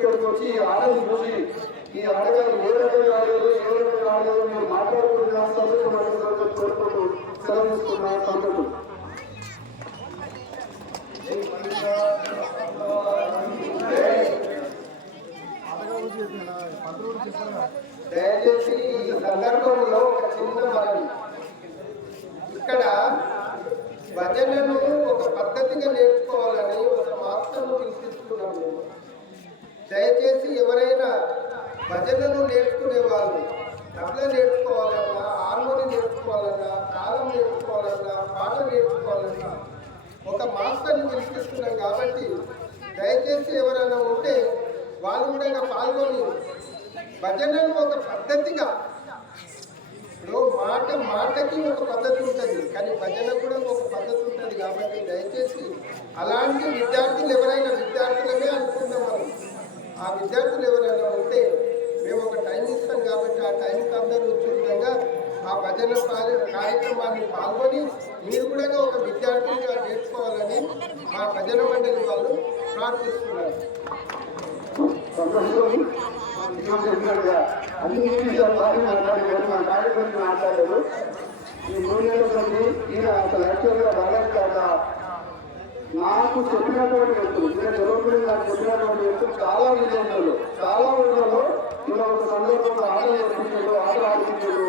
ఇక్కడికి వచ్చి ఈ ఆటను చూసి ఈ ఆడగారు ఏ రకంగా ఆడలేదు ఏ రకంగా ఆడలేదు మీరు మాట్లాడుకుంటున్నా సంతోషం కోరుకుంటూ సెలవు తీసుకున్న సంతోషం. దయచేసి ఈ సందర్భంలో ఒక చిన్న మనవి ఇక్కడ భజనను ఒక పద్ధతిగా నేర్చుకోవాలని ఒక మాస్టర్ను పిలిపించుకున్నాము మేము. దయచేసి ఎవరైనా భజనను నేర్చుకునే వాళ్ళు తబల నేర్చుకోవాలన్నా హార్మోని నేర్చుకోవాలన్నా తాళం నేర్చుకోవాలన్నా పాట నేర్చుకోవాలన్నా ఒక మాస్టర్ని పిలిపిస్తున్నాం కాబట్టి దయచేసి ఎవరైనా ఉంటే వాళ్ళు కూడా పాల్గొని భజనను ఒక పద్ధతిగా ఇప్పుడు మాట మాటకి ఒక పద్ధతి ఉంటుంది కానీ భజన కూడా ఒక పద్ధతి ఉంటుంది కాబట్టి దయచేసి అలాంటి విద్యార్థులు ఎవరైనా విద్యార్థులమే ఆ విద్యార్థులు ఎవరైనా ఉంటే మేము ఒక టైం ఇస్తాం కాబట్టి ఆ టైంకి అందరూ వచ్చే విధంగా ఆ భజన కార్యక్రమాన్ని పాల్గొని మీరు కూడా ఒక విద్యార్థులుగా నేర్చుకోవాలని మా భజన మండలి వాళ్ళు ప్రార్థిస్తున్నారు. అన్ని మాట్లాడారు మా మాట్లాడారు ఈ మూడు నెలల మంది ఈయన అసలు యాక్చువల్గా బాగా నాకు చెప్పినటువంటి వ్యక్తులు నేను నాకు చెప్పినటువంటి చాలా విజయంలో చాలా ఊళ్ళలో ఇలా ఒక సందర్భంలో ఆటలు నేర్పించారు ఆటలు ఆడిపించారు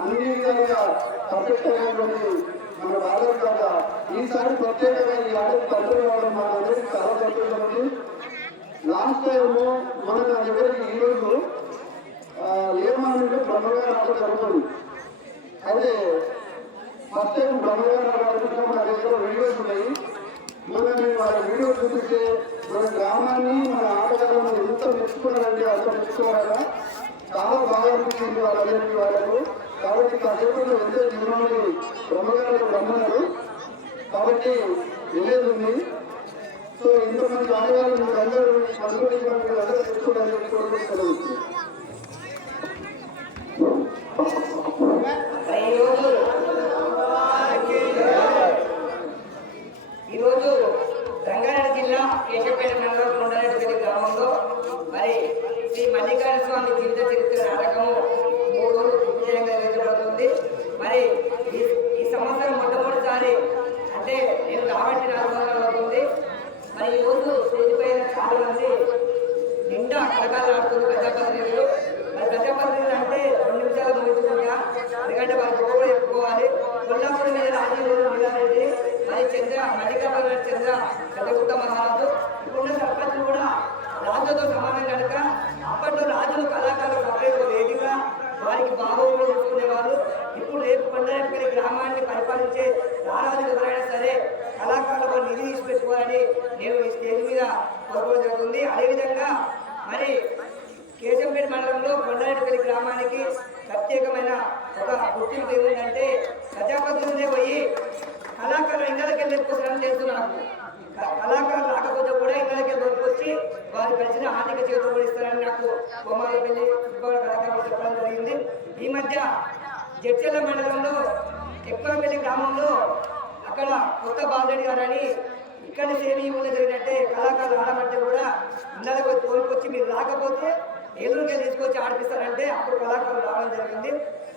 అన్ని విధాలుగా పర్ఫెక్ట్ అయినటువంటి మన బాధలు కాక ఈసారి ప్రత్యేకంగా ఈ ఆటలు తప్పులు రావడం మా చాలా సంతోషం లాస్ట్ టైం మన నా దగ్గరికి ఈరోజు ఏమన్నా బ్రహ్మగారు ఆట జరుగుతుంది. అయితే ఫస్ట్ టైం బ్రహ్మగారు ఆట ఆడుతున్నప్పుడు నా దగ్గర వీడియోస్ ఉన్నాయి. మొన్న నేను వాళ్ళ వీడియో చూపిస్తే మన గ్రామాన్ని మన ఆటగాళ్ళను ఎంత మెచ్చుకున్నారండి అంత మెచ్చుకున్నారా? చాలా బాగా అనిపించింది వాళ్ళందరికీ వాళ్ళకు. కాబట్టి కాసేపట్లో ఎంతో జీవనంలో బ్రహ్మగారు బ్రహ్మగారు కాబట్టి వెళ్ళేది ఉంది. సో ఇంతమంది ఆటగాళ్ళు మీరు అందరూ అందరూ మీరు అందరూ తెచ్చుకోవాలని కోరుకుంటున్నాను ఈరోజు ఈరోజు రంగారెడ్డి జిల్లా కేశపేట మండలం కొండరెడ్డిపల్లి గ్రామంలో మరి శ్రీ మల్లికార్జున స్వామి జీవిత చరిత్ర నాటకము మూడు రోజులు విజయంగా నిర్వహించబడుతుంది. మరి ఈ సంవత్సరం మొట్టమొదటిసారి అంటే నేను కాబట్టి నాలుగు వందలు అవుతుంది. మరి ఈరోజు స్టేజ్ పైన చాలా మంది నిండా కలకాలు ఆడుతుంది ప్రజాప్రతినిధులు. మరి ప్రజాప్రతినిధులు అంటే రెండు నిమిషాలు ముగించుకుంటా. ఎందుకంటే వాళ్ళు గొప్ప చెప్పుకోవాలి. కొల్లాపూడి మీద రాజీవ్ రెడ్డి అది చంద్ర మల్లికార్జున చంద్ర చంద్రగుప్త మహారాజు ఇప్పుడున్న సర్పంచులు కూడా రాజుతో సమానం కనుక అప్పట్లో రాజులు కళాకారులు సపరేట్ వేదిక వారికి బాగోగులు చూసుకునేవాళ్ళు ఇప్పుడు రేపు కొండలపల్లి గ్రామాన్ని పరిపాలించే రారాజు ఎవరైనా సరే కళాకారులకు నిధి తీసి పెట్టుకోవాలని నేను ఈ స్టేజ్ మీద కోరుకోవడం జరుగుతుంది. అదేవిధంగా మరి కేశంపేట మండలంలో కొండలపల్లి గ్రామానికి ప్రత్యేకమైన ఒక గుర్తింపు ఏముందంటే ప్రజాప్రతినిధులే పోయి కళాకారులు ఇళ్ళకి లేదు నాకు కళాకారులు రాకపోతే కూడా ఇక్కడికి దొరికొచ్చి వారు కలిసిన ఆర్థిక చేతులు కూడా ఇస్తారని నాకు బొమ్మాయి పెళ్ళి ఫుట్బాల్ కళాకారులు చెప్పడం జరిగింది. ఈ మధ్య జడ్చెల్ల మండలంలో ఎక్కువపల్లి గ్రామంలో అక్కడ కొత్త బాలరెడ్డి గారు అని ఇక్కడ సేమి ఊళ్ళో జరిగినట్టే కళాకారులు ఆడమంటే కూడా ఇళ్ళకి తోలుకొచ్చి మీరు రాకపోతే ఏలూరుకి తీసుకొచ్చి ఆడిపిస్తారంటే అప్పుడు కళాకారులు రావడం జరిగింది.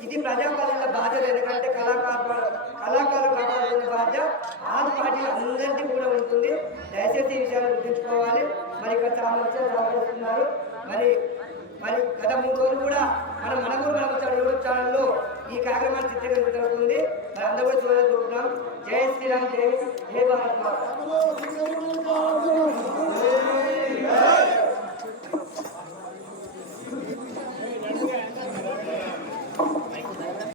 ఇది ప్రజాపాలన బాధ్యత ఎందుకంటే కళాకారు కళాకారులు కాపాడుతున్న బాధ్యత ఆరు పార్టీలు అందరికీ కూడా ఉంటుంది. దయచేసి ఈ విషయాన్ని గుర్తుంచుకోవాలి. మరి ఇక్కడ చాలా మంది సహకరిస్తున్నారు మరి మరి గత మూడు రోజులు కూడా మన మనగూరు మనకు యూట్యూబ్ ఛానల్లో ఈ కార్యక్రమాన్ని చిత్రీకరణ జరుగుతుంది. మరి అందరూ కూడా చూడాలనుకుంటున్నాం జై శ్రీరామ్ జై జై భారత్